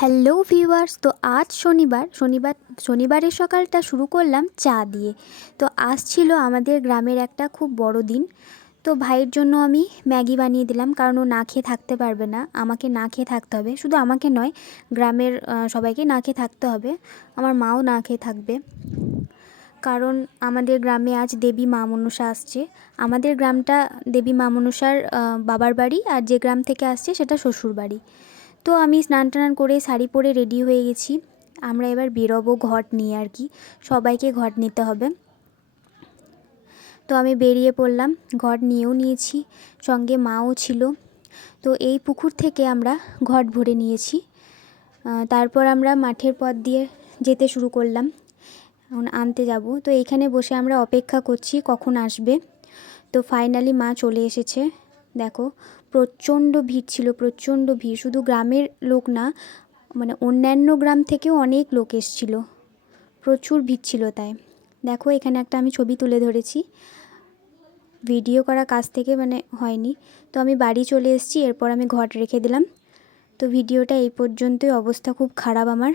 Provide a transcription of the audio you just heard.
Hello viewers, তো আজ শনিবারের সকালটা শুরু করলাম চা দিয়ে। তো আজ ছিল আমাদের গ্রামের একটা খুব বড় দিন। তো ভাইয়ের জন্য আমি ম্যাগি বানিয়ে দিলাম, কারণ ও না খেয়ে থাকতে পারবে না, আমাকে না খেয়ে থাকতে হবে। শুধু আমাকে নয়, গ্রামের সবাইকে না খেয়ে থাকতে হবে। আমার মাও না খেয়ে থাকবে, কারণ আমাদের গ্রামে আজ দেবী মা মনসা আসছে। আমাদের গ্রামটা দেবী মা মনসার বাবার বাড়ি, আর যে গ্রাম থেকে আসছে সেটা শ্বশুর বাড়ি। তো আমি স্নান টান করে শাড়ি পরে রেডি হয়ে গেছি। আমরা এবার বেরোবো ঘট নিয়ে আর কি, সবাইকে ঘট নিতে হবে। তো আমি বেরিয়ে পড়লাম, ঘট নিয়েও নিয়েছি, সঙ্গে মাও ছিল। তো এই পুকুর থেকে আমরা ঘট ভরে নিয়েছি। তারপর আমরা মাঠের পথ দিয়ে যেতে শুরু করলাম, এখন আনতে যাব। তো এইখানে বসে আমরা অপেক্ষা করছি কখন আসবে। তো ফাইনালি মা চলে এসেছে। দেখো, প্রচণ্ড ভিড় ছিল, প্রচণ্ড ভিড়। শুধু গ্রামের লোক না, মানে অন্যান্য গ্রাম থেকেও অনেক লোক এসেছিল, প্রচুর ভিড় ছিল। তাই দেখো, এখানে একটা আমি ছবি তুলে ধরেছি, ভিডিও করা কাছ থেকে হয়নি। তো আমি বাড়ি চলে এসেছি, এরপর আমি ঘট রেখে দিলাম। তো ভিডিওটা এই পর্যন্তই, অবস্থা খুব খারাপ আমার।